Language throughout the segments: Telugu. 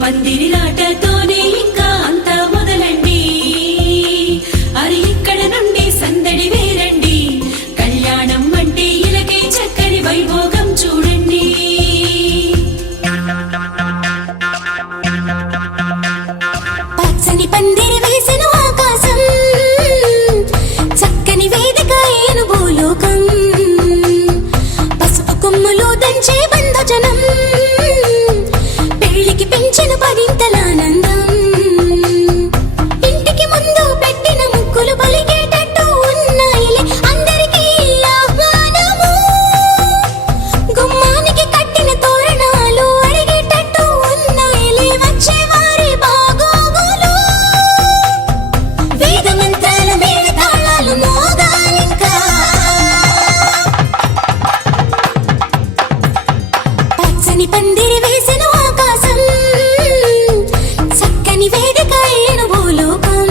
పందిరిలాటతోనే ఇంకా అంతా మొదలండి. అరి ఇక్కడ నుండి సందడి వేరండి. కళ్యాణం అంటే ఇలకే చక్కని వైభోగం చూడండి. పచ్చని పందిరి వేసిన ఆకాశం, చక్కని వేదిక ఏను భూలోకం, పసుపు కొమ్ములు దంచే బంధజనం, పెళ్లికి పెంచిన పరింతలానందం. ఇంటికి ముందు పెట్టిన ముక్కులు పలికేటట్టు ఉన్నాయిలే అందరికీ ఆహ్వానము. గుమ్మానికి కట్టిన తోరణాలు అడిగేటట్టు ఉన్నాయిలే వచ్చేవారి బాగోగులు. వేద మంత్రాల మేళ తాళాలు మోగాలింకా. పచ్చని పందిరి వేసిన ఆకాశం, చక్కని వేదిక ఏను భూలోకం.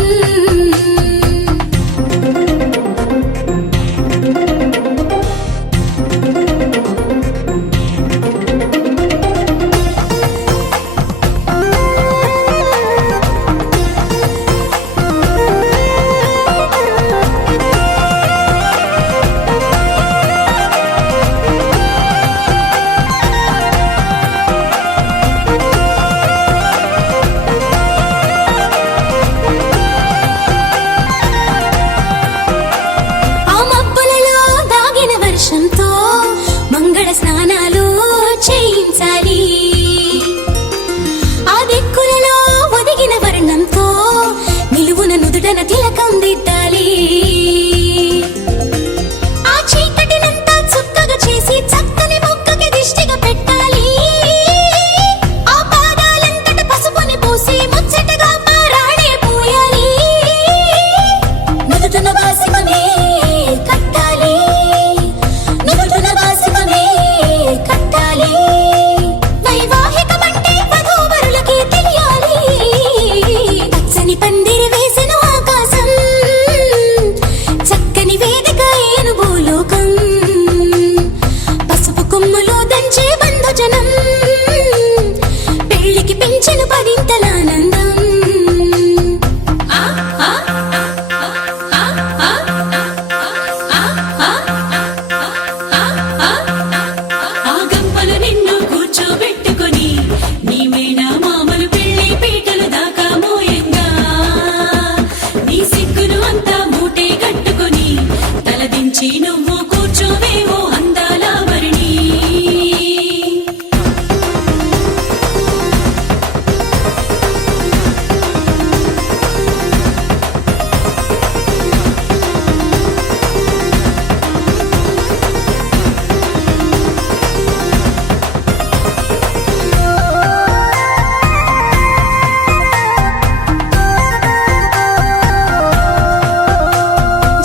ఆ మబ్బులలో దాగిన వర్షంతో మంగళ స్నానాలు చేయించాలి. ఆ దిక్కులలో ఒదిగిన వర్ణంతో నిలువున నుదుటన తిలకం దిద్దాలి. ఆ చీకటినంతా చుక్కగా చేసి చక్కని మొక్కకి దిష్టిగా పెట్టాలి. ఆ పాదాలంతట పసుపుని పూసి ముచ్చటగా పారాడే పూయాలి. నుదుటన వాసిమమే కట్టాలి, నుదుటన వాసిమమే కట్టాలి. వైవాహికమంటే వధూవరులకి తెలియాలి. పచ్చని పందిరి వేసిన ఆకాశం, చక్కని వేదిక ఏను భూలోకం, పసుపు కొమ్ములు దంచే బంధుజనం, పెళ్లికి పెంచిన పరింతలానందం. ఆ గంపలు నిన్ను కూర్చోబెట్టుకొని నీ మేనా మామలు పెళ్లి పీటలు దాకా మోయంగా, నీ సిగ్గును అంతా మూటే కట్టుకొని తలదించి నువ్వు కూర్చోవేవో అందాల వరిణి.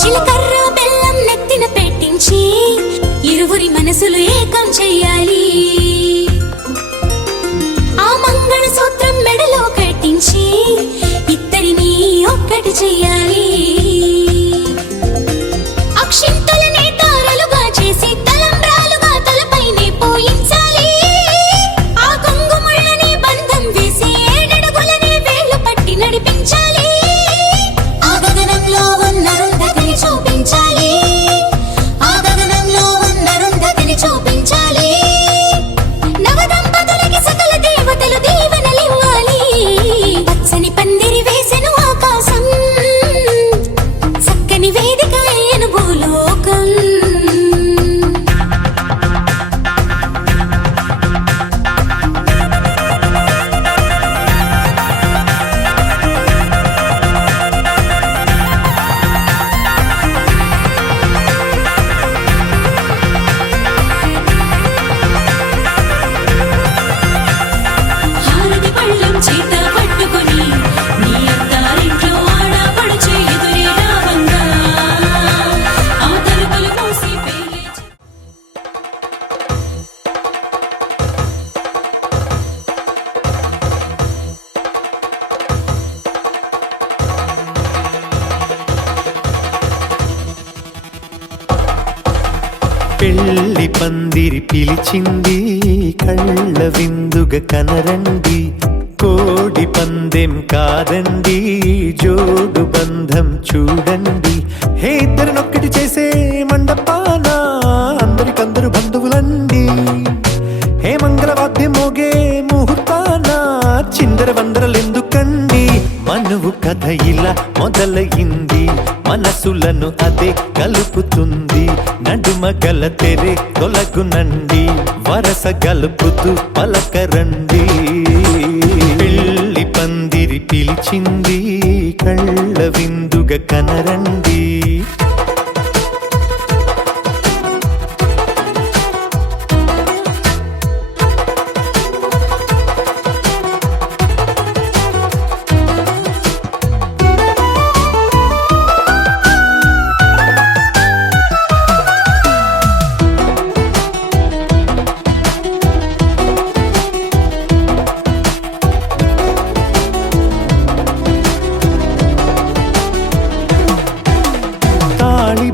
జీలకర్ర బెల్లం నెత్తిన పెట్టించి ఇరువురి మనసులు ఏకం చెయ్యాలి. ఆ మంగళ సూత్రం మెడలో కట్టించి ఇద్దరిని ఒక్కటి చెయ్యాలి. అక్షింతలనే తారలుగా చేసి తలంబ్రాలుగా తలపైనే పోయించాలి. ఆ కొంగుముళ్ళని బంధం వేసి ఏడడుగులని వేళ్లు పట్టి నడిపించాలి. ఆ గగనంలో ఉన్న రుంధతిని చూపించాలి, ఆ గగనంలో ఉన్న రుంధతిని చూపించాలి. నవదంపతులకి సకల దేవతలు దీవెనలివ్వాలి. పచ్చని పందిరి వేసిన ఆకాశం, పెళ్లి పందిరి పిలిచింది కళ్ళ విందుగా కనరండి కోడి పందెం కాదండి జోడు బంధం చూడండి హే ఇద్దరినొక్కటి చేసే మండపాన అందరికందరు బంధువులండి హే మంగళవాద్యం మోగే ముహూర్తాన చిందర వందరలెందుకండి మనువు కథ ఇలా మొదలయింది మనసులను అదే కలుపుతుంది నడుమ గల తెరే తొలగునండి వరస గలుపుతూ పలకరండి పెళ్లి పందిరి పిలిచింది కళ్ళ విందుగా కనరండి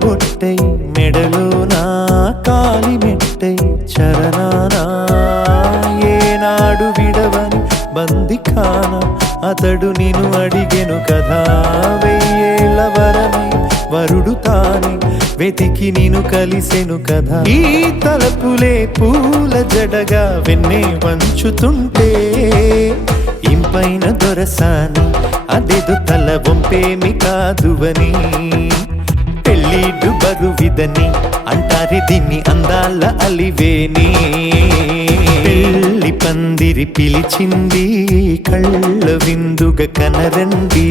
బొట్టై మెడలోనా కాలి మెట్టై చరణానా ఏనాడు విడవని బందిఖాన అతడు నిన్ను అడిగెను కదా వెయ్యేళ్ళ వరమై వరుడు తానే వెతికి నిన్ను కలిసెను కదా ఈ తలపులే పూల జడగా వెన్నే వంచుతుంటే ఇంపైన దొరసాని అదేదో తల వంపేమి కాదువని పెళ్ళిడు బరువిదని అంటారే దీన్ని అందాల అలివేని పెళ్లి పందిరి పిలిచింది కళ్ళ విందుగా కనరండి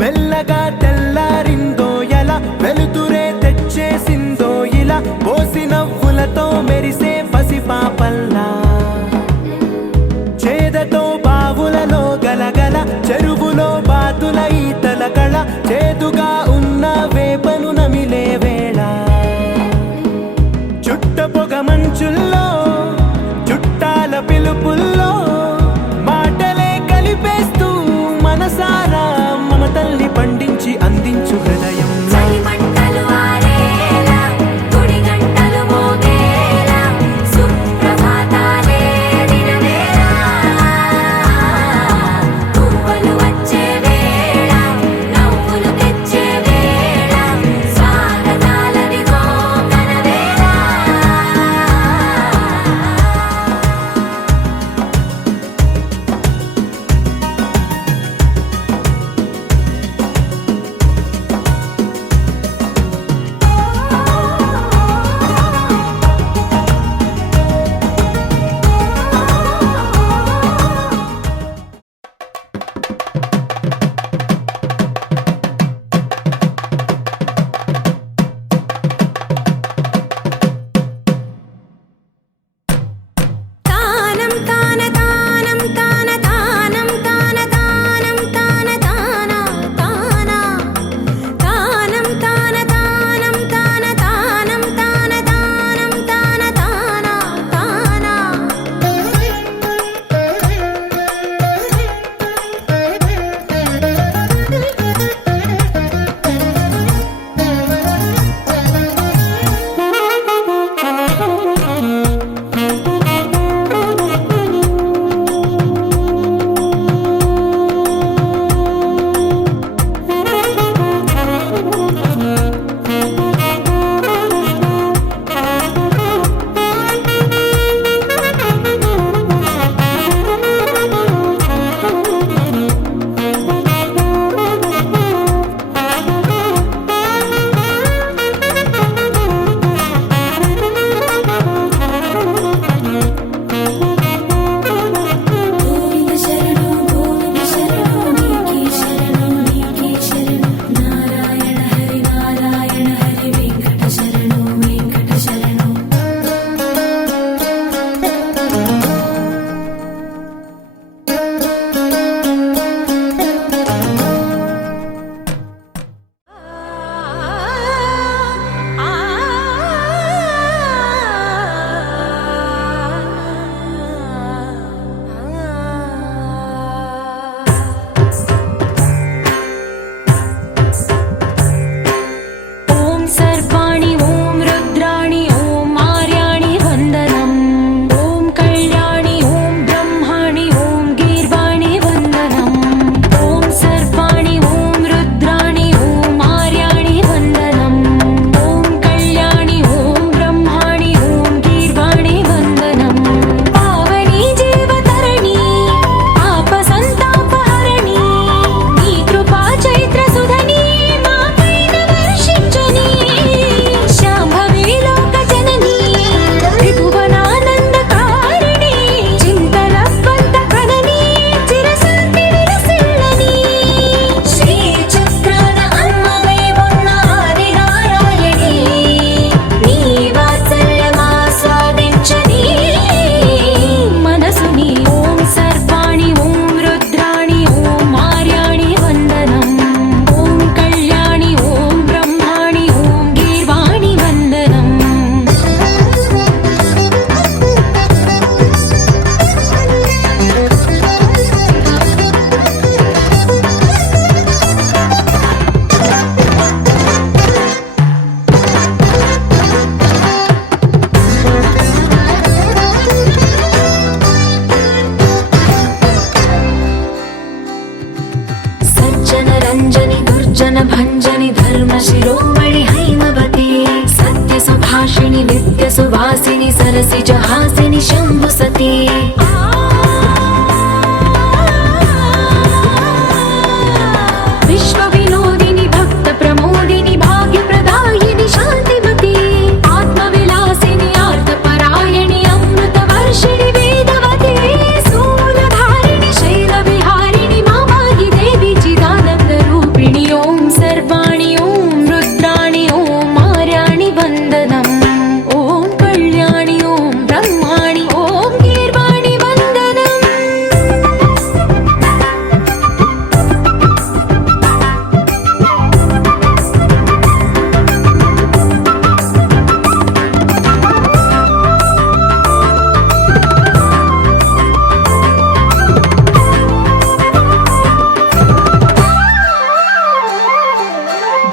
మెల్లగా తెల్లారిందో ఎలా వెలుతురే తెచ్చేసిందో ఇలా పోసి నవ్వులతో మెరిసే పసిపాపల్లా చేదతో బావులలో గలగల చెరువులో బాతుల ఈతల కళ చేదుగా ఉన్న వేపను నమిలే వేళ చుట్ట పొగ మంచుల్లో చుట్టాల పిలుపుల్లో మాటలే కలిపేస్తూ మనసారా మమతల్ని పండించి అందించు హృదయం నిత్య సువాసిని సరసిజ హాసిని శంభు సతీ విశ్వ వినోదిని భక్త ప్రమోదిని భాగ్య ప్రదాయిని శాంతిమతి ఆత్మ విలాసిని ఆర్త పరాయణి అమృత వర్షిణి వేదవతి శూలధారిణి శైల విహారిణి మామాగి దేవి చిదానంద రూపిణి ఓం సర్వాణి ఓం రుద్రాణి ఓం మార్యాణి వందనం ఓం కళ్యాణి ఓం బ్రహ్మాణి ఓం గీర్వాణి వందనం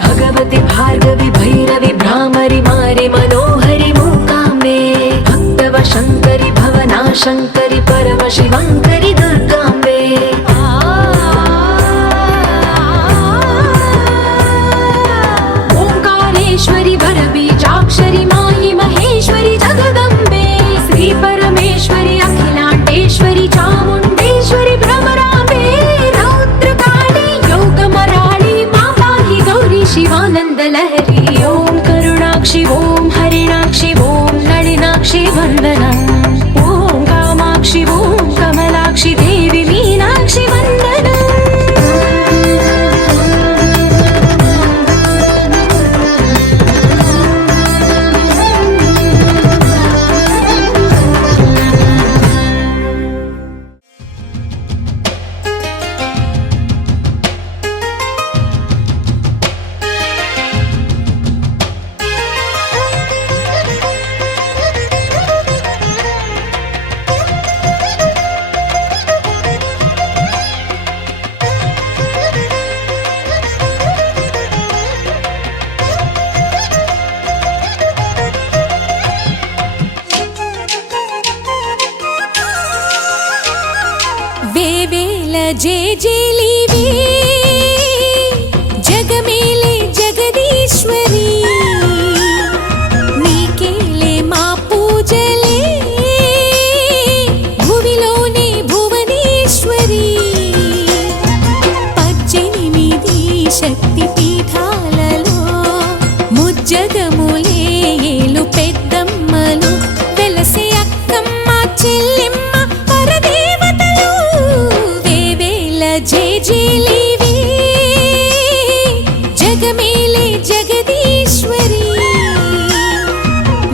भगवति भार्गवि भैरवि भ्रामरि मारि मनोहरि मूकाम्बे भक्तव शङ्करि भवना शङ्करि परम शिवङ्करि दुर्गाम्बे ओङ्कारेश्वरि वरबीजाक्षरि मायि महेश्वरि जगदम्बे श्री परमेश्वरि अखिलाण्डेश्वरि चामुण्डेश्वरि भ्रमराम्बे रौद्रकाली योगमराळि मापाहि गौरी शिवानन्द लहरी ॐ करुणाक्षि ॐ हरिणाक्षि ॐ नളിनाक्षि वन्दनम् ॐ कामाक्षि ॐ कमलाक्षि देवी मीनाक्षि वन्दनम् వేవేల జేజేలివే జగమేలే జగదీశ్వరి నీకేలే మా పూజలే భువిలోనే భువనేశ్వరి 18 శక్తి పీఠాలలో ముజ్జగములే ఏలు పెద్దమ్మలు వెలసే అక్కమ్మ చెల్లెమ్మ పరదేవతలు వేవేల జేజేలివే జగమేలే జగదీశ్వరి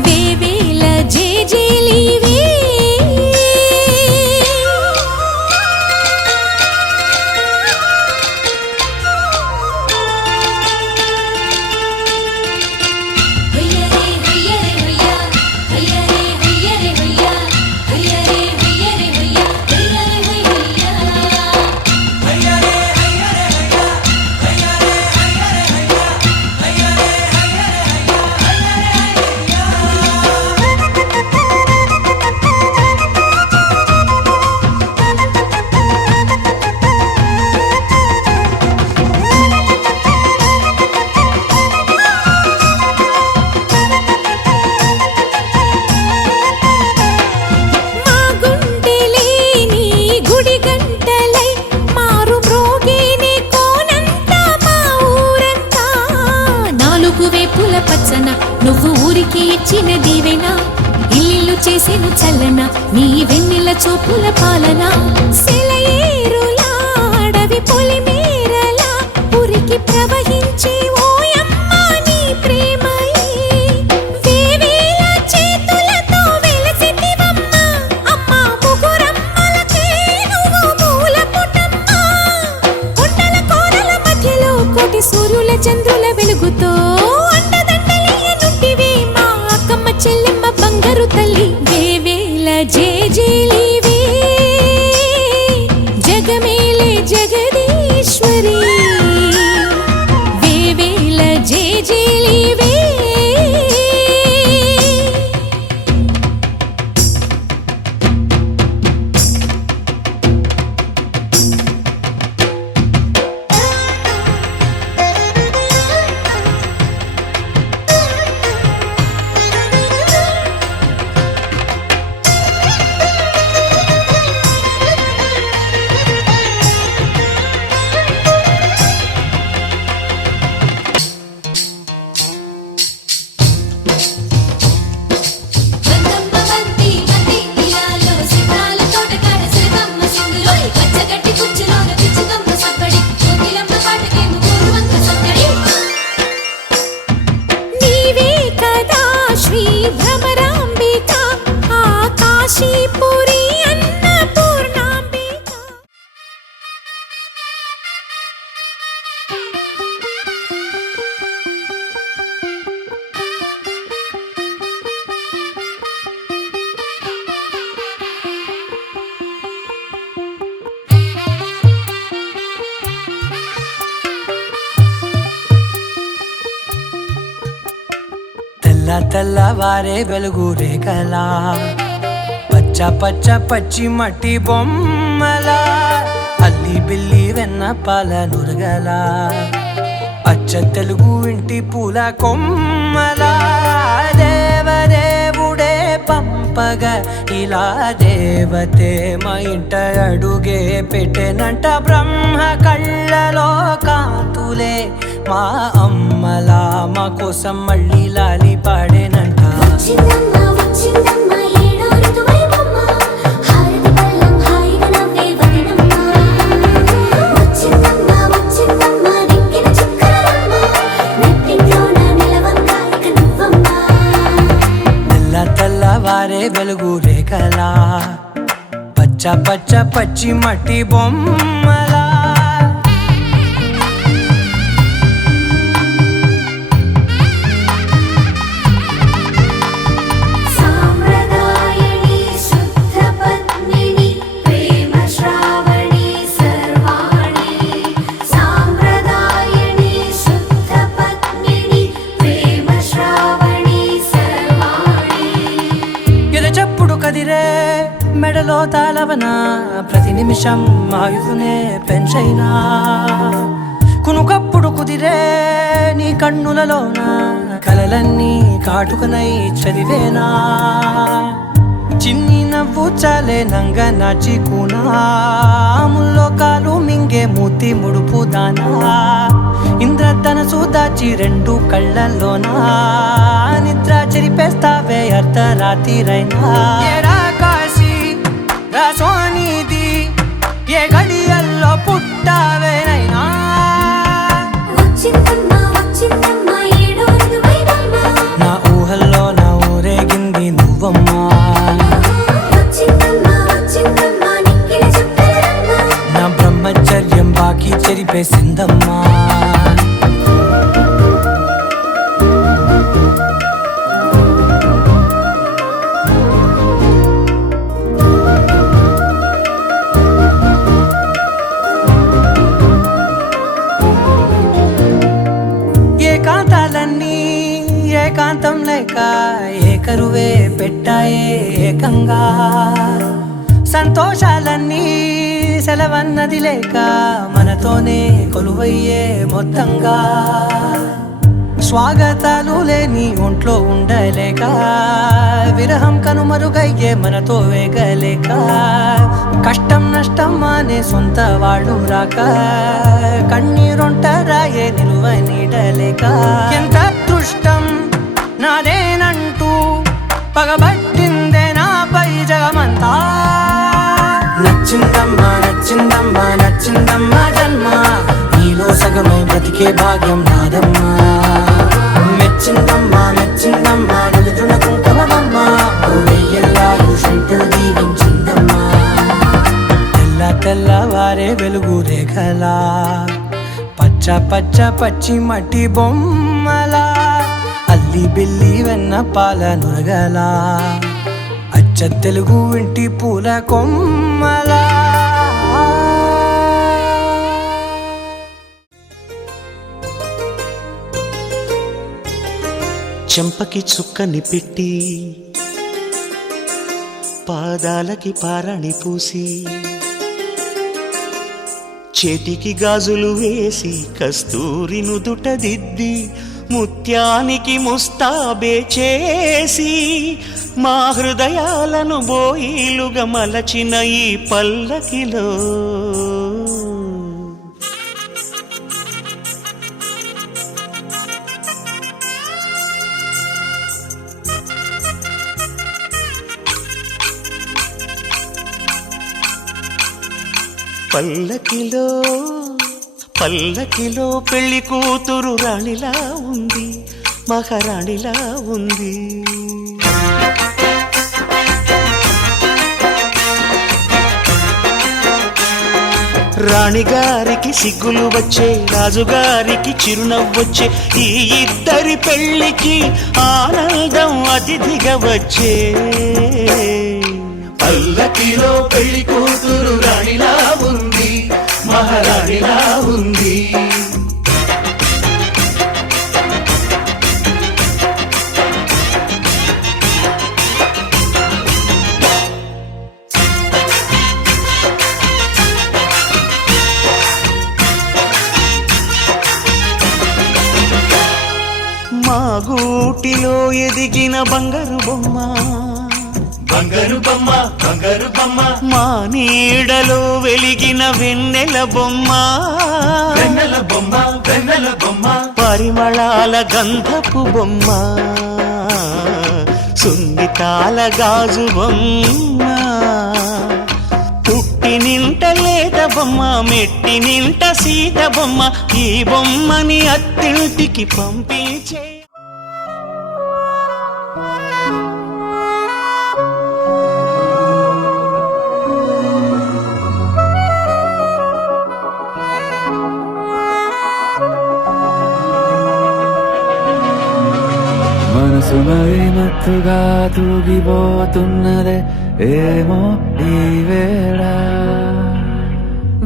వేవేల జేజేలివే మా గుండెలేని గుడి గంటలై మారు మ్రోగేనే కోనంతా మా ఊరంతా నాలుగు వేపుల పచ్చన నువ్వు ఊరికి ఇచ్చిన దీవెన ఇల్లు చేసెను చల్లన నీ వెన్నెల చూపుల పాలన సెలయేరులా అడవి పొలిమేరలా ఉరికి ప్రవహించే ఓయమ్మ నీ ప్రేమయే వేవేల చేతులతో వెలసితివమ్మ అమ్మ ముగురమ్మలకే నువ్వు మూల పుటమ్మ కొండల కోరల మధ్యలో కోటి సూర్యుల చంద్రుల వెలుగుతో అండదండలియనుంటివి మా అక్కమ్మ చెల్లెమ్మ బంగారు తల్లి వేవేల జేజేలివే జగమేలే జగదీశ్వరి తెల్లవారే వెలుగు రేఖలా పచ్చ పచ్చ పచ్చి మట్టి బొమ్మలా అల్లి బిల్లి వెన్న పాల నురగలా అచ్చ తెలుగు ఇంటి పూల కొమ్మలా దేవదేవుడే పంపగా ఇలా దేవతే మా ఇంట అడుగే పెట్టెనంట బ్రహ్మ కళ్ళలో కాంతులే మా అమ్మలా మా కోసం మళ్ళీ లాలి పాడేనంట వచ్చిందమ్మ వచ్చిందమ్మ ఏడో ఋతువైవమ్మ హారతి పళ్ళం హాయిగా నవ్వే వదినమ్మ వచ్చిందమ్మ వచ్చిందమ్మ దిక్కిన చుక్కలమ్మ నెట్టింట్లోన నిలవంగా ఇక నువ్వమ్మ తెల్లవారే వెలుగు రేఖలా పచ్చ పచ్చ పచ్చి మట్టి బొమ్మలా సాంప్రదాయని శుద్ధ పద్మిని ప్రేమ శ్రావణి సర్వాణి సాంప్రదాయని శుద్ధ పద్మిని ప్రేమ శ్రావణి సర్వాణి ఎదచప్పుడు కదిరే మెడలో తాళవన ప్రతి నిమిషం ఆయుధునే పెంచైనా కునుకప్పుడు కుదిరే నీ కన్నులలోన కలలన్నీ కాటుకనై చదివేనా చిన్ని నవ్వు చాలే నంగ నాచి కూనాముల్లో కాలు మింగే మూతి ముడుపు దానా ఇంద్రధనసు దాచి రెండు కళ్ళల్లోనా నిద్ర చెరిపేస్తావే అర్ధరాత్రిరైనా ఏరా కాశీ రా సోనిది ఏ గడియల్లో పుట్టావేనైనా వచ్చిందమ్మ వచ్చిందమ్మ ఏడో ఋతువైవమ్మ నా ఊహల్లో నా ఊరేగింది నువ్వమ్మా వచ్చిందమ్మ వచ్చిందమ్మ నిక్కిన చుక్కలమ్మ నా బ్రహ్మచర్యం బాకీ చెరిపేసిందమ్మా ఏకాంతాలన్నీ ఏకాంతం లేక ఏకరువే పెట్టాయే ఏకంగా సంతోషాలన్నీ సెలవన్నది లేక మనతోనే కొలువయ్యే మొత్తంగా స్వాగతాలు లేని ఒంట్లో ఉండలేక విరహం కనుమరుగయ్యే మనతో వేగలేక కష్టం నష్టం అనే సొంత వాళ్ళు రాక కన్నీరొంటరాయే నిలువ నీడలేక ఎంత అదృష్టం నాదేనంటూ పగబట్టిందే నాపై జగమంతా నచ్చిందమ్మా నచ్చిందమ్మా నచ్చిందమ్మా జన్మ నీలో సగమై బ్రతికే భాగ్యం నాదమ్మా మెచ్చిందమ్మా మెచ్చిందమ్మా నిలుతున్న కుంకుమమ్మా వెయ్యల్లాలు శంకరు దీవించిందమ్మా తెల్లవారే వెలుగు రేఖలా పచ్చ పచ్చ పచ్చి మట్టి బొమ్మలా అల్లి బిల్లి వెన్న పాల నురగలా అచ్చ తెలుగు ఇంటి పూల కొమ్మలా చెంపకి చుక్కని పెట్టి పాదాలకి పారాణి పూసి చేతికి గాజులు వేసి కస్తూరి నుదుట దిద్ది ముత్యానికి ముస్తాబే చేసి మా హృదయాలను బోయిలుగా మలచిన ఈ పల్లకిలో పల్లకిలో పల్లకిలో పెళ్లి కూతురు రాణిలా ఉంది, మహారాణిలా ఉంది. రాణిగారికి సిగ్గులు వచ్చే, రాజుగారికి చిరునవ్వొచ్చే, ఈ ఇద్దరి పెళ్లికి ఆనందం అతిథిగా వచ్చే. పల్లకిలో పెళ్లి కూతురు రాణిలా ఉంది, మహారాణిలా ఉంది. వెలిగిన బంగారు బొమ్మ బంగారు బొమ్మ బంగారు బొమ్మ మా నీడలో వెలిగిన వెన్నెల బొమ్మ వెన్నెల బొమ్మ వెన్నెల బొమ్మ పరిమళాల గంధపు బొమ్మ సున్నితాల గాజు బొమ్మ పుట్టి నింట లేత బొమ్మ మెట్టి నింట సీత బొమ్మ ఈ బొమ్మని అత్తింటికి పంపించే మనసు మరి మత్తుగా తూగిపోతున్నదే ఏమో ఈ వేళ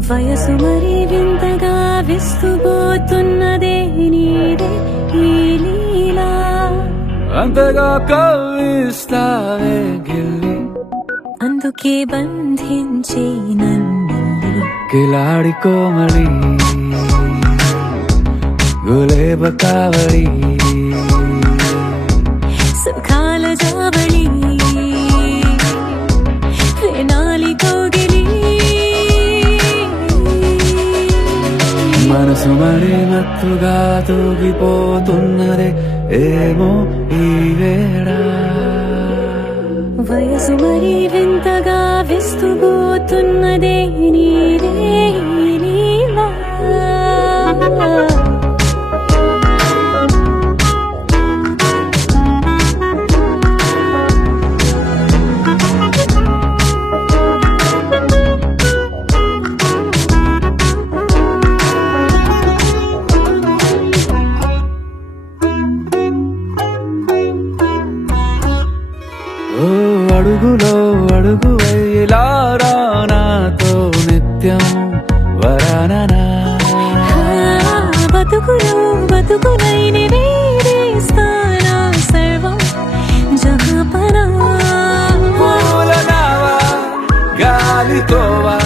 వయసు మరి వింతగా విస్తుపోతున్నదే నీదే ఈ లీలా అంతగా కవ్విస్తావే గిల్లి అందుకే బంధించి నన్ను కిలాడి కోమలి గులేబ కావలి సుఖాల జావళి వేనాలి కోగిలి మనసు మరి మత్తుగా తూగిపోతున్నదే ఏమో ఈ వేళ వయసు మరి వింతగా విస్తుపోతున్నదే నీదే ఈ లీలా ఓ అడుగులో అడుగు వేలారా నాతో నిత్యం వరాననా బతుకులో బతుకులైన వేరేస్తానా సర్వం జహాపనా పూలనావా గాలితోవా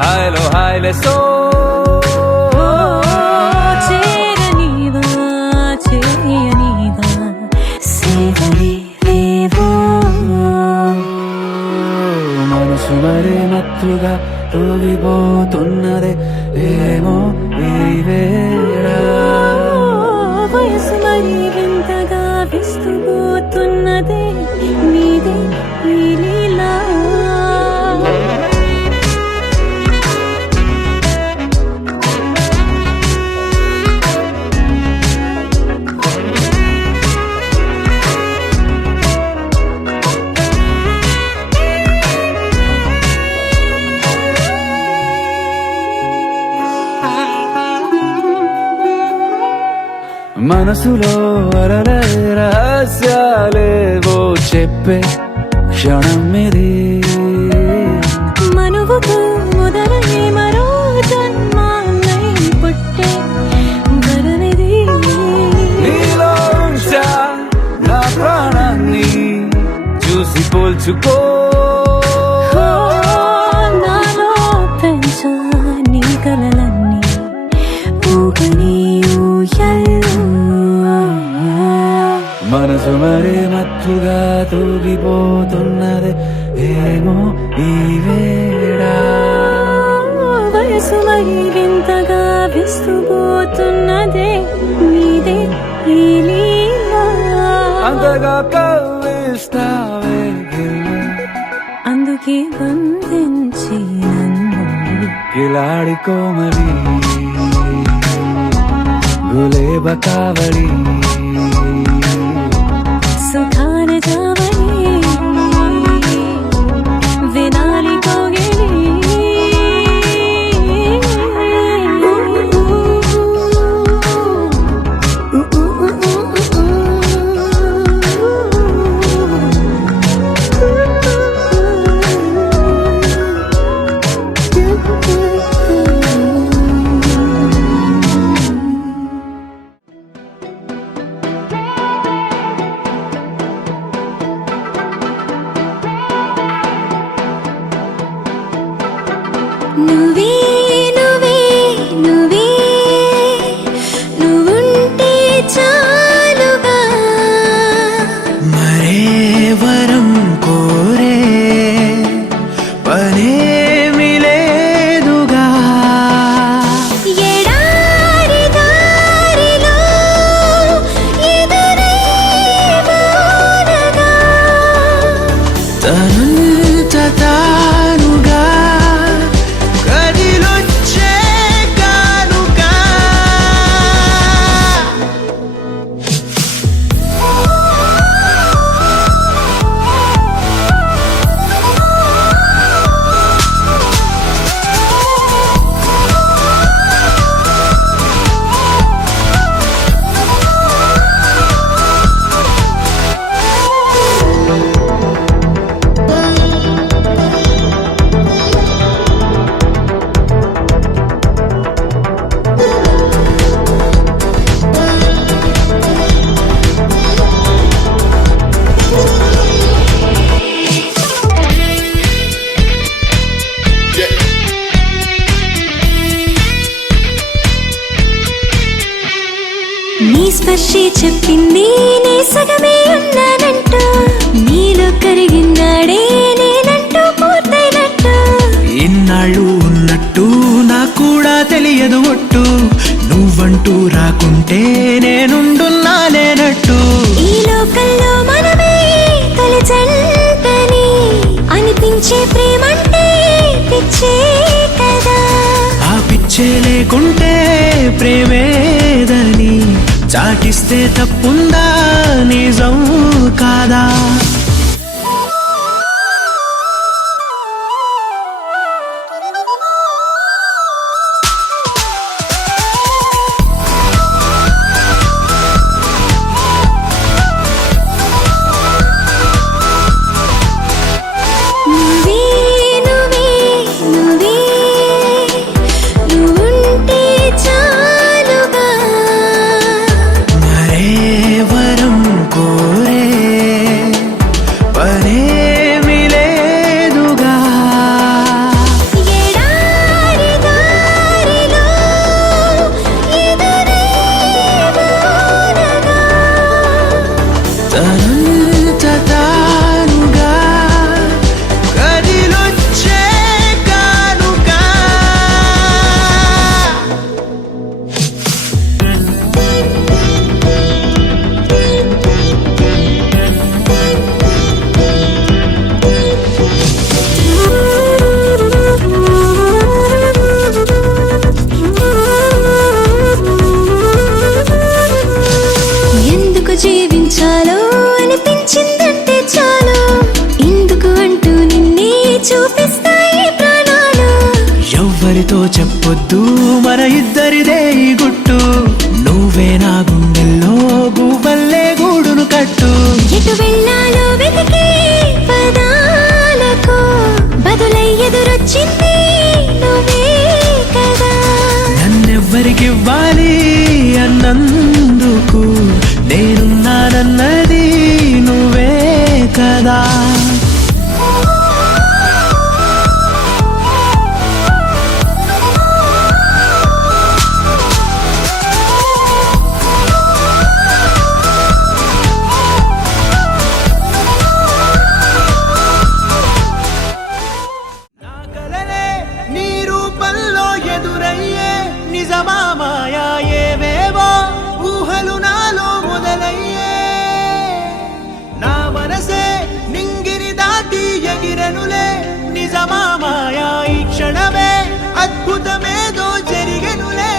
హాయ్లో హాయ్లే సో చేరనీవా చేయనీవా సేవలే లేవో మనసు మరి మత్తుగా తూగిపోతున్నదే ఏమో ఈ వేళ వయసు మరి వింతగా విస్తుపోతున్నదే నీదే ఈ లీలా మనసులో అరలే రహస్యాలేవో చెప్పే క్షణం ఇది మనువుకు మొదలై మరో జన్మాన్నై పుట్టే వరమిది నీలో ఉంచా నా ప్రాణాన్ని చూసి పోల్చుకో నాలో పెంచా నీ కలలన్నీ ఊగని ఊయల్లో మనసు మరి మత్తుగా తూగిపోతున్నది ఏమో ఈ వేళ వయసు మరి వింతగా విస్తుపోతున్నదే నీదే ఈ లీలా అంతగా కవ్విస్తావే గిల్లి అందుకే బంధించి నన్ను కిలాడి కోమలి గులేబ కావలి సుఖాన జావళి వినాలి కోగిలి నువ్వే నువ్వే నువ్వే నువ్వుంటే చాలుగా తనంత తానుగా కదిలొచ్చే కానుక నీ స్పర్శే చెప్పింది నే సగమే ఉన్నానంటూ నీలో కరిగినాడే నేనంటూ పూర్తయినట్టు ఇన్నాళ్ళు ఉన్నట్టు నాకు కూడా తెలియదు ఒట్టు నువ్వంటూ రాకుంటే నేనుండున్నా లేనట్టు ఈ లోకంలో మనమే తొలి జంటని అనిపించే ప్రేమంటే పిచ్చే కదా ఆ పిచ్చే లేకుంటే ప్రేమేదని చాటిస్తే తప్పుందా నిజం కాదా నువ్వే నువ్వే నువ్వే నువ్వుంటే చాలుగా మరే వరం కోరే పనేమి లేదుగా ఎడారి దారిలో ఎదురే వానగా తనంత తానుగా కదిలొచ్చే కానుక ఎందుకు జీవించాలో అనిపించిందంటే చాలు ఇందుకు అంటూ నిన్నే చూపిస్తాయి ప్రాణాలు ఎవ్వరితో చెప్పొద్దు మన ఇద్దరిదే ఈ గుట్టు నువ్వే నా గుండెల్లో గువ్వల్లే గూడును కట్టు ఎటు వెళ్ళాలో వెతికే పదాలకు బదులై ఎదురొచ్చింది నువ్వే కదా నన్నెవ్వరికివ్వాలి అన్నందుకు నేనున్నానన్నది నువ్వే కదా నా కలలే నీ రూపంలో ఎదురయ్యే నిజమా మాయా ఏవేవో ఊహలు నాలో మొదలయ్యే నా మనసే నింగిని దాటి ఎగిరనులే నిజమా మాయా ఈ క్షణమే అద్భుతమేదో జరిగెనులే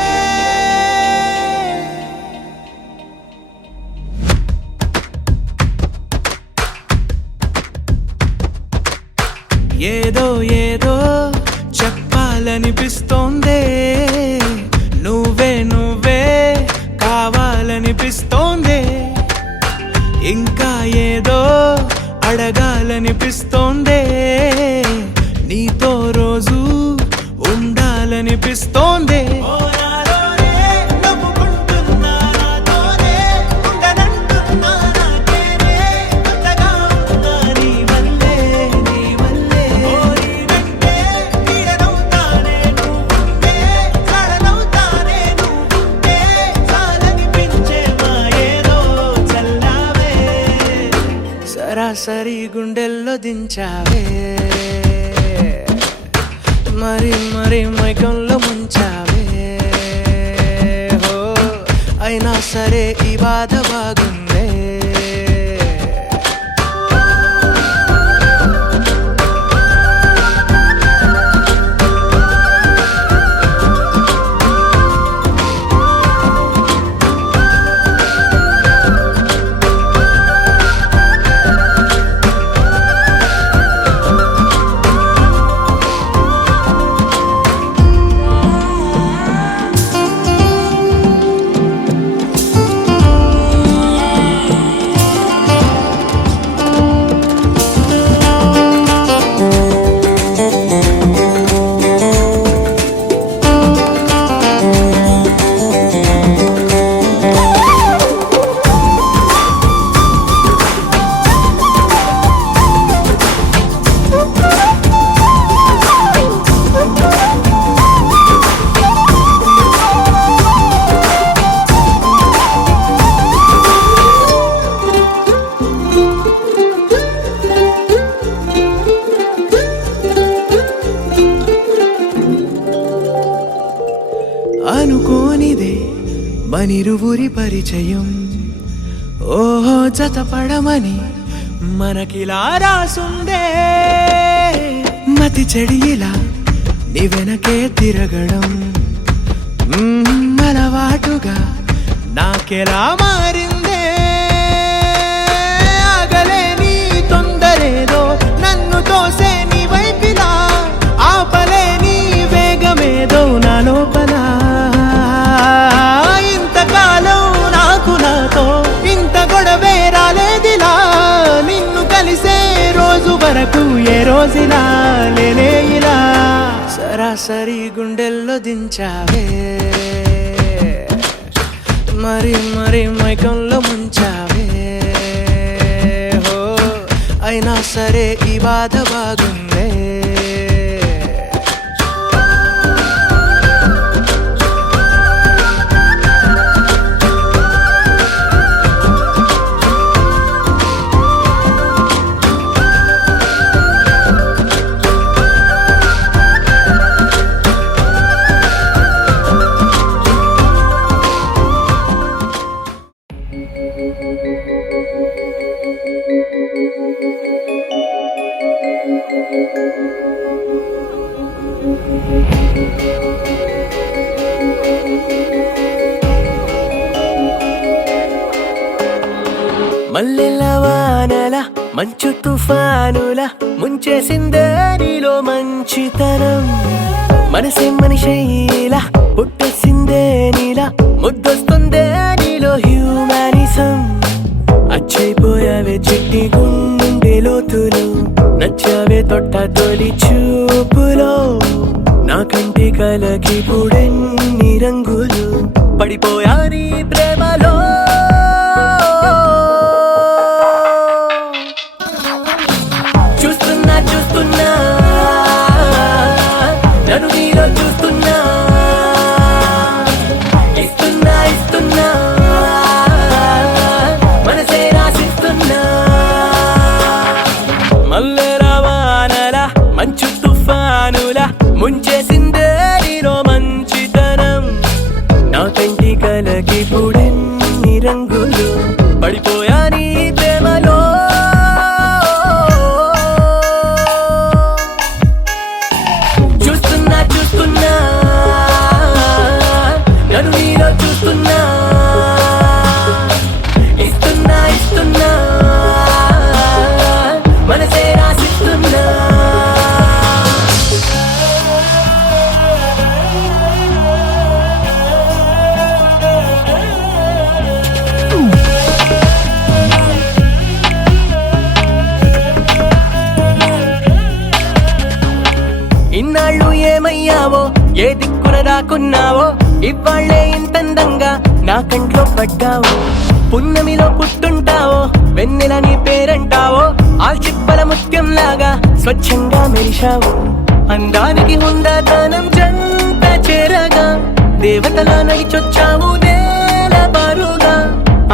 ఏదో ఏదో చెప్పాలనిపిస్తోందే నువ్వే నువ్వే కావాలనిపిస్తోందే ఇంకా ఏదో అడగాలనిపిస్తోందే నీతో రోజు ఉండాలనిపిస్తోందే సరాసరి గుండెల్లో దించావే మరి మరి మైకంలో ముంచావే హో అయినా సరే ఈ బాధ బాగుందే మనిరువురి పరిచయం ఓహో జతపడమని మనకిలా రాసుందే మతి చెడి ఇలా నీ వెనకే తిరగడం అలవాటుగా నాకెలా మారిందే ఆగలేని తొందరేదో నన్ను తోసే నీ వైపిలా ఆపలేని వేగమేదో నా లోపల ఇంతకాలం నాకు నాతో ఇంత గొడవే రాలేదిలా నిన్ను కలిసే రోజు వరకు ఏ రోజులా లేనే ఇలా సరాసరి గుండెల్లో దించావే మరి మరి మైకంలో ముంచావే హో అయినా సరే ఈ బాధ బాగుందే మల్లెల వానల మంచు తుఫానుల ముంచేసిందే నీలో మంచితనం మనసే మనిషైలా పుట్టేసిందే నీలా ముద్దొస్తుందే నీలో హ్యూమానిజం అచ్చైపోయావే చిట్టి గుండె లోతులు నచ్చావే తొట్ట తొలి చూపులో నా కంటి కలకి పుడెన్ని రంగులు పడిపోయా నీ ప్రేమలో చూస్తున్నా చూస్తున్నా నన్ను నీలో చూస్తున్నా ఇస్తున్నా ఇస్తున్నా మనసే రాసిస్తున్నా మల్లెల వానల మంచు తుఫానుల ముంచేసిందే నీలో మంచితనం నా కంటి కలకి పుడెన్ని రంగులు పడిపోయా నీ ప్రేమలో చూస్తున్నా చూస్తున్నా నన్ను నీలో చూస్తున్నా ఇస్తున్నా ఇస్తున్నా మనసే రాసిస్తున్నా ఇన్నాళ్ళు ఏమయ్యావో ఏ దిక్కున దాక్కున్నావో ఇవాళ్లే ఇంతందంగా నా కంట్లో పడ్డావో పున్నమిలో పుట్టుంటావో వెన్నెల నీ పేరంటావో ఆల్చిప్పల ముత్యం లాగా స్వచ్ఛంగా మెరిశావు అందానికి హుందాతనం జంట చేరగా దేవతలా నడిచొచ్చావు నేల బారుగా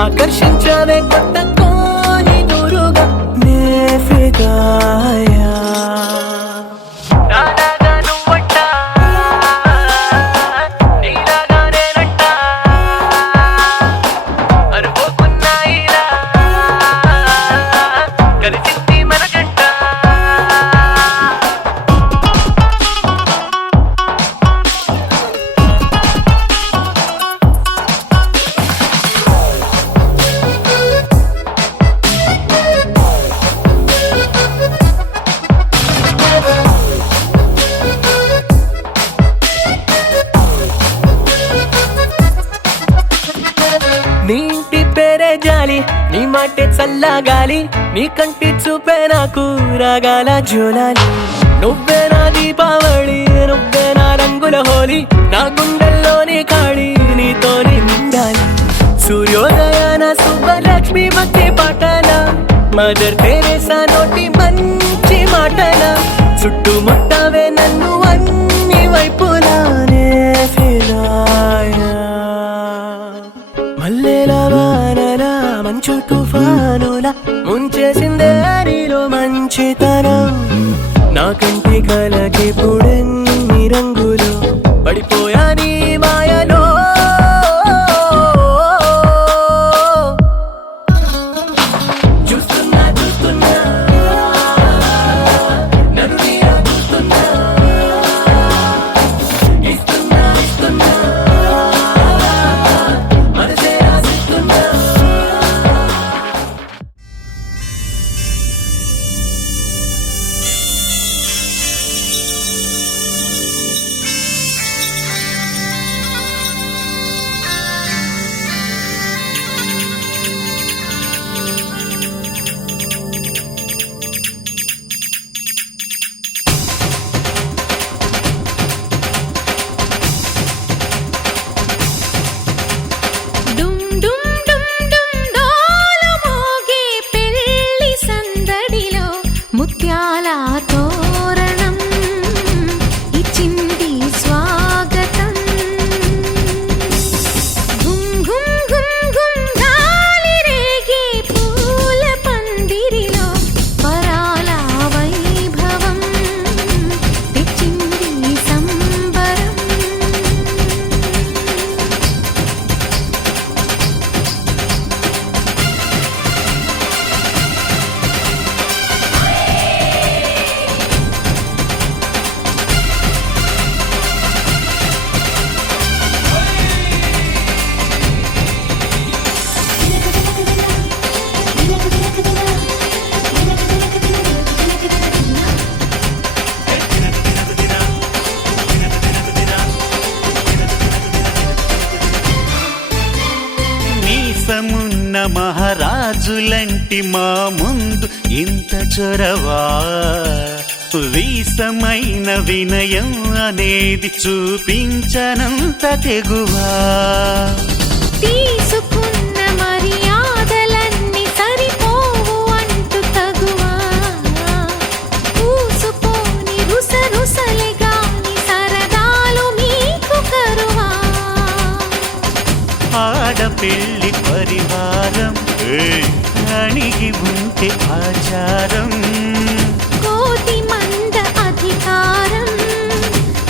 ఆకర్షించావే కొత్త కోని దూరుగా నే ఫిదాయా నీ ఇంటి పేరే జాలి నీ మాటే చల్లగాలి నీ కంటి చూపే నాకు రాగాల జోలాలి నువ్వే నా దీపావళి నువ్వే నా రంగుల హోలీ నా గుండెల్లోని ఖాళీ నీతోనే నిండాలి సూర్యోదయాన సుబ్బలక్ష్మి మధ్య పాటల మదర్ తెరేసా నోటి మంచి మాటల చుట్టుముట్టవే నన్ను అన్ని వైపులానే ఫిదాయా మల్లెల వానల మంచు తుఫానుల ముంచేసిందే నీలో మంచితనం నా కంటి కలకి పుడెన్ని రంగులు పడిపోయా నీ మాయలో ముత్యాల తోరణం ఇచ్చింది స్వాగతం గుం గుం గుం గుం గాలి రేగే పూల పందిరిలో పరాల వైభవం తెచ్చింది సంబరం మీసమున్న మహారాజులంటి మా ముందు ఇంత చొరవా వీసమైన వినయం అనేది చూపించనంత తెగువా తీసుకున్న మర్యాదలన్నీ సరిపోవు అంటూ తగువా పూసుకొని రుసరుసలే గాని సరదాలు మీకు కరువా ఆడపిల్లి పరివారం అణిగి ఉంటే ఆచారం కోటి మంద అధికారం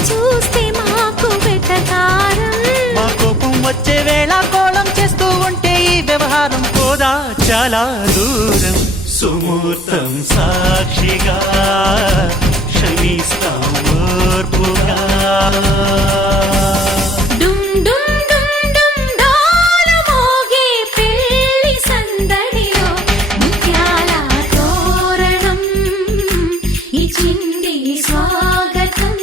చూస్తే మాకు వెటకారం మా కోపం వచ్చే వేళ కోళం చేస్తూ ఉంటే ఈ వ్యవహారం పోదా చాలా దూరం సుమూర్తం సాక్షిగా క్షమిస్తాం ఓర్పుగా డుమ్ డుమ్ డుమ్ డుమ్ డోలు మోగే పెళ్లి సందడిలో ముత్యాల తోరణం ఇచ్చింది స్వాగతం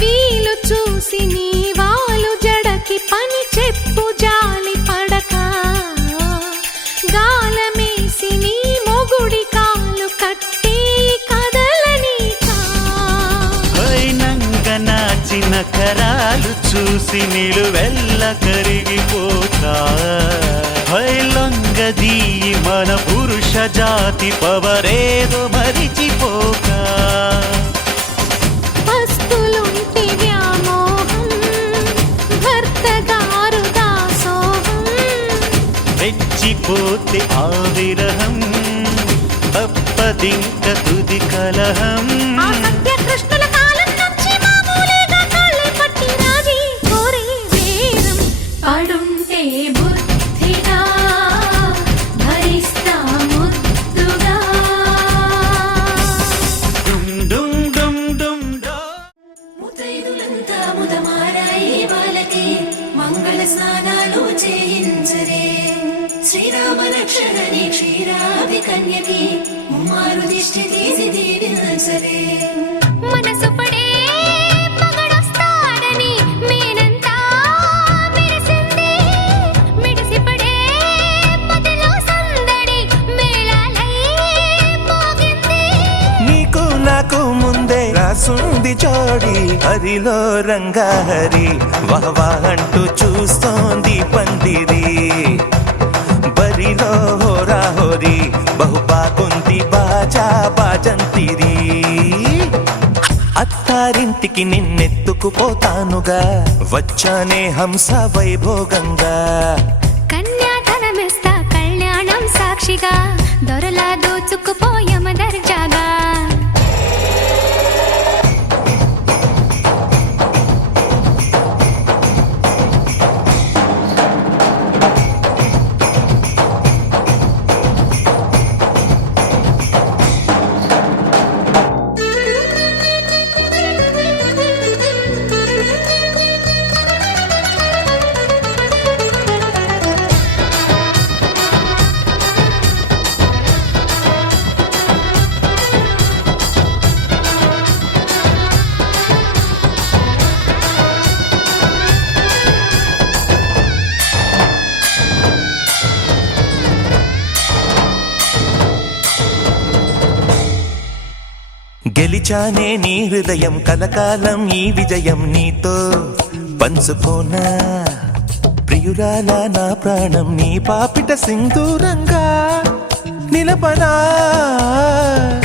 వీలు చూసి నీ వాలు జడకి పని చెప్పు జాలి పడక గాలమేసి నీ మొగుడి కాలు కట్టి కదలనీకా వైనంగ నాచిన కరాలు చూసి నిలువెల్ల కరిగిపోతా లొంగదీ మన పురుష జాతి పవరేదో మరిచిపోక పస్తులుంటి వ్యామోహం భర్త గారు దాసోహం రెచ్చిపోతే ఆ విరహం తప్పదింక తుది కలహం ఆ సత్యకృష్ణుల కాలం నుంచి మామూలుగా కాళ్ళే పట్టి రాజీ కోరే వేరం పడుంటే బుద్ధిగా భరిస్తా ముద్దుగా డుమ్ డుమ్ డుమ్ డుమ్ డా. ముత్తైదులంతా ముదమారాయి వాళ్ళకి మంగళ స్నానాలు చేయించరే శ్రీరామ రక్షణని క్షీరాది కన్యకి ముమ్మారు దిష్టి తీసి దీవించరే మనసు పడే మగడొస్తాడని మేనంతా మెరిసింది మిడిసిపడే మదిలో సందడి మేళాలై మోగింది నీకు నాకు ముందే రాసుంది జోడి హరిలో రంగాహరి వహవా అంటూ చూస్తోంది పందిరి బరిలో హోరా హోరి బహు బాగుంది బాజా బాజంతిరి అత్తారింటికి నిన్నెత్తుకుపోతానుగా వచ్చానే హంస వైభోగంగా కన్యాధనమిస్తా కళ్యాణం సాక్షిగా దొరలా దోచుకుపోయమ దర్జాగా గెలిచానే నీ హృదయం కలకాలం ఈ విజయం నీతో పంచుకోనా ప్రియురాల నా ప్రాణం నీ పాపిట సింధూరంగా నిలపనా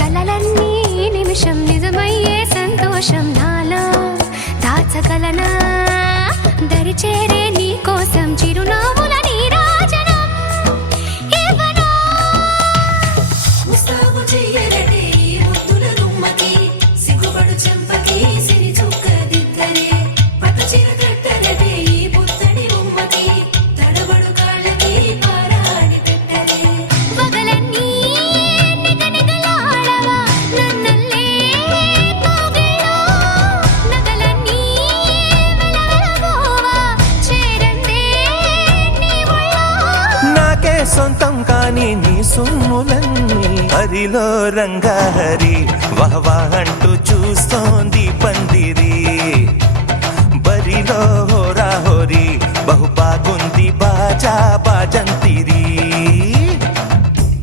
కలలన్నీ నిమిషం నిజమయ్యే సంతోషం నాలో దాచగలనా దరిచేరే నీ కోసం చిరునవ్వుల నీరాజనం ఇవ్వనా ముస్తాబు చెయ్యరటే ఈ ముద్దుల గుమ్మకి సిగ్గుపడు చెంపకి సిరి చుక్క దిద్దరే పట్టు చీర కట్టరటే ఈ బుత్తడి ఉమ్మకి తడబడు కాళ్ళకి పారాడి పెట్టరే పగలన్నీ నిగనిగలాడవా నన్నల్లే కోగిలో నగలన్నీ వెలవెలబోవా చేరందే నీ ఒళ్ళో నాకే సొంతం కాని నీ సొమ్ములన్నీ హరిలో రంగాహరి వహవా అంటూ చూస్తోంది పందిరి బరిలో హోరా హోరి బహు బాగుంది బాజా బాజంతిరి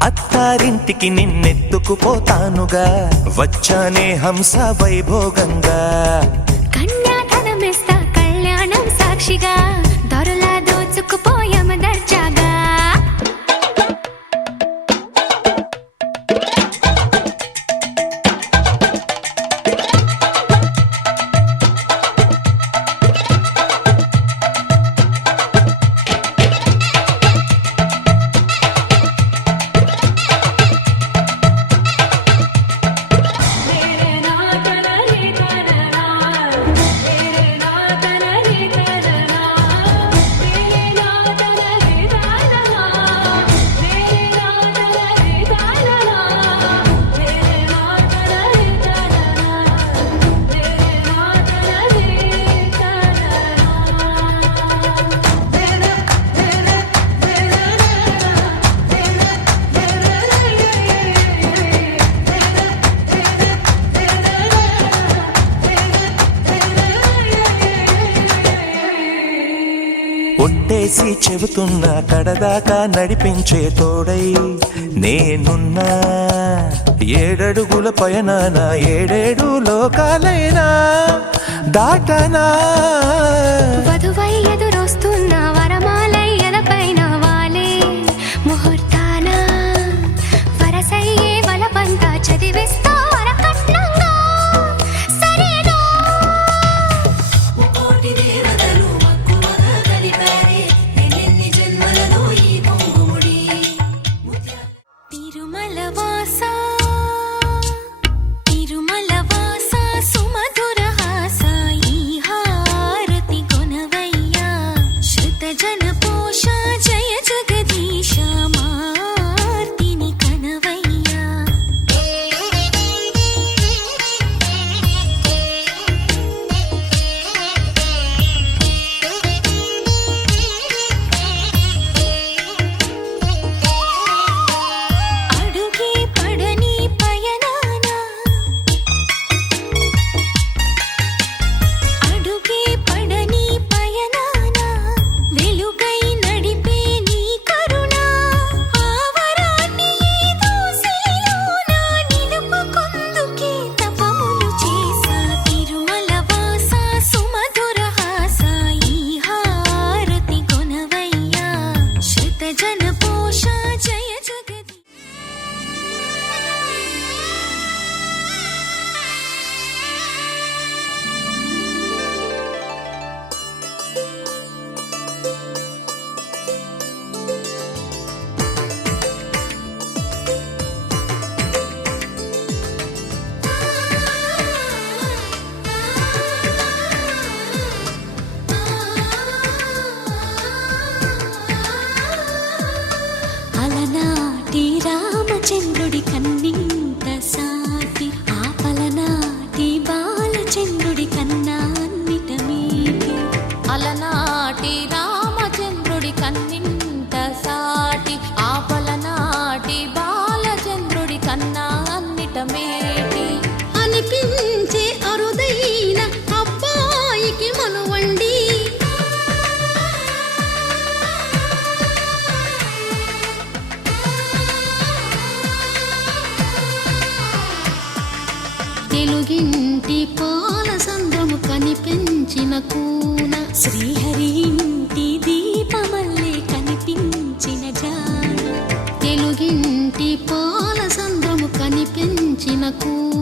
అత్తారింటికి నిన్నెత్తుకుపోతానుగా వచ్చానే హంస వైభోగంగా కన్యాధనమిస్తా కళ్యాణం సాక్షిగా దొరలా దోచుకుపోయామ దర్జాగా ఒట్టేసి చెబుతున్నా కడదాకా నడిపించే తోడై నేనున్నా ఏడడుగుల పయనాన ఏడేడు లోకాలైనా దాటనా వధువై ఎదురొస్తున్న వరమాలై ఎదపైన వాలే ముహూర్తాన వరసయ్యే వలపంతా చదివిస్తా వరకట్నంగా సరేనా ముకోటి దేవతలు మక్కువగా కలిపారే ఎన్నెన్ని జన్మలలో ఈ పొంగుముడి తిరుమల వాసా తిరుమల వాసా సుమధుర హాస ఈ హారతి కొనవయ్యా శృత జన పోష జయ జగదీశ మార్తిని కనవయ్యా అడుగే పడని పయనాన తెలుగింటి పాల సంద్రము కనిపించిన కూన శ్రీహరి ఇంటి దీపమల్లే కనిపించిన జాన తెలుగింటి పాల సంద్రము కనిపించిన కూన